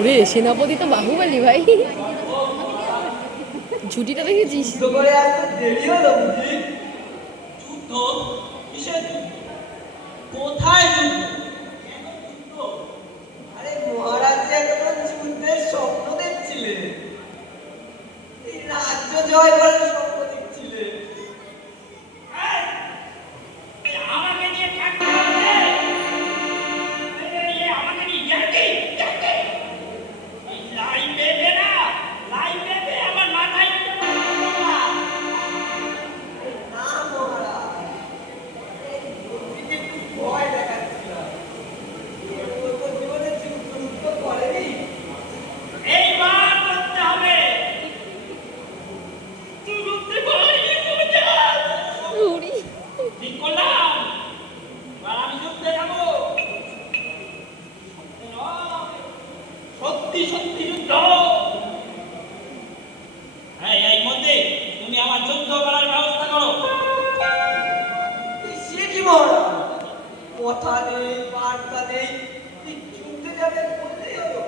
ওরে সেনাপতি তো বাহুবলী ভাই। ঝুটিটা দেখেছিস? করে আসতে দেরি হলো বুঝি? যুদ্ধ? কিসের যুদ্ধ? কোথায় যুদ্ধ? কেন যুদ্ধ? আরে মহারাজ যে এতক্ষণ যুদ্ধের স্বপ্ন দেখছিলেন, এই রাজ্য জয় করার স্বপ্ন দেখছিলেন। এই, এই আমাকে নিয়ে থাকতে হবে। আমাকে নিয়ে ইয়ার্কি, ইয়ার্কি। এই লাই বেবে না, লাই বেবে আমার মাথায় উঠে পড়লো না। না মহারাজ, এই বুদ্ধিকে একটু ভয় দেখাচ্ছিলাম। ও তো জীবনে যুদ্ধ করেনি। এইবার করতে হবে। তুই বুঝতে পারবি মজা। উড়ি। ঠিক করলাম, এবার আমি যুদ্ধে যাবো। সত্যি সত্যি যুদ্ধ। এই মধ্যে তুমি আমার যুদ্ধ করার ব্যবস্থা করো। সে কি মহারাজ, কথা নেই বার্তা নেই, এই যুদ্ধে যাবে বললেই হলো।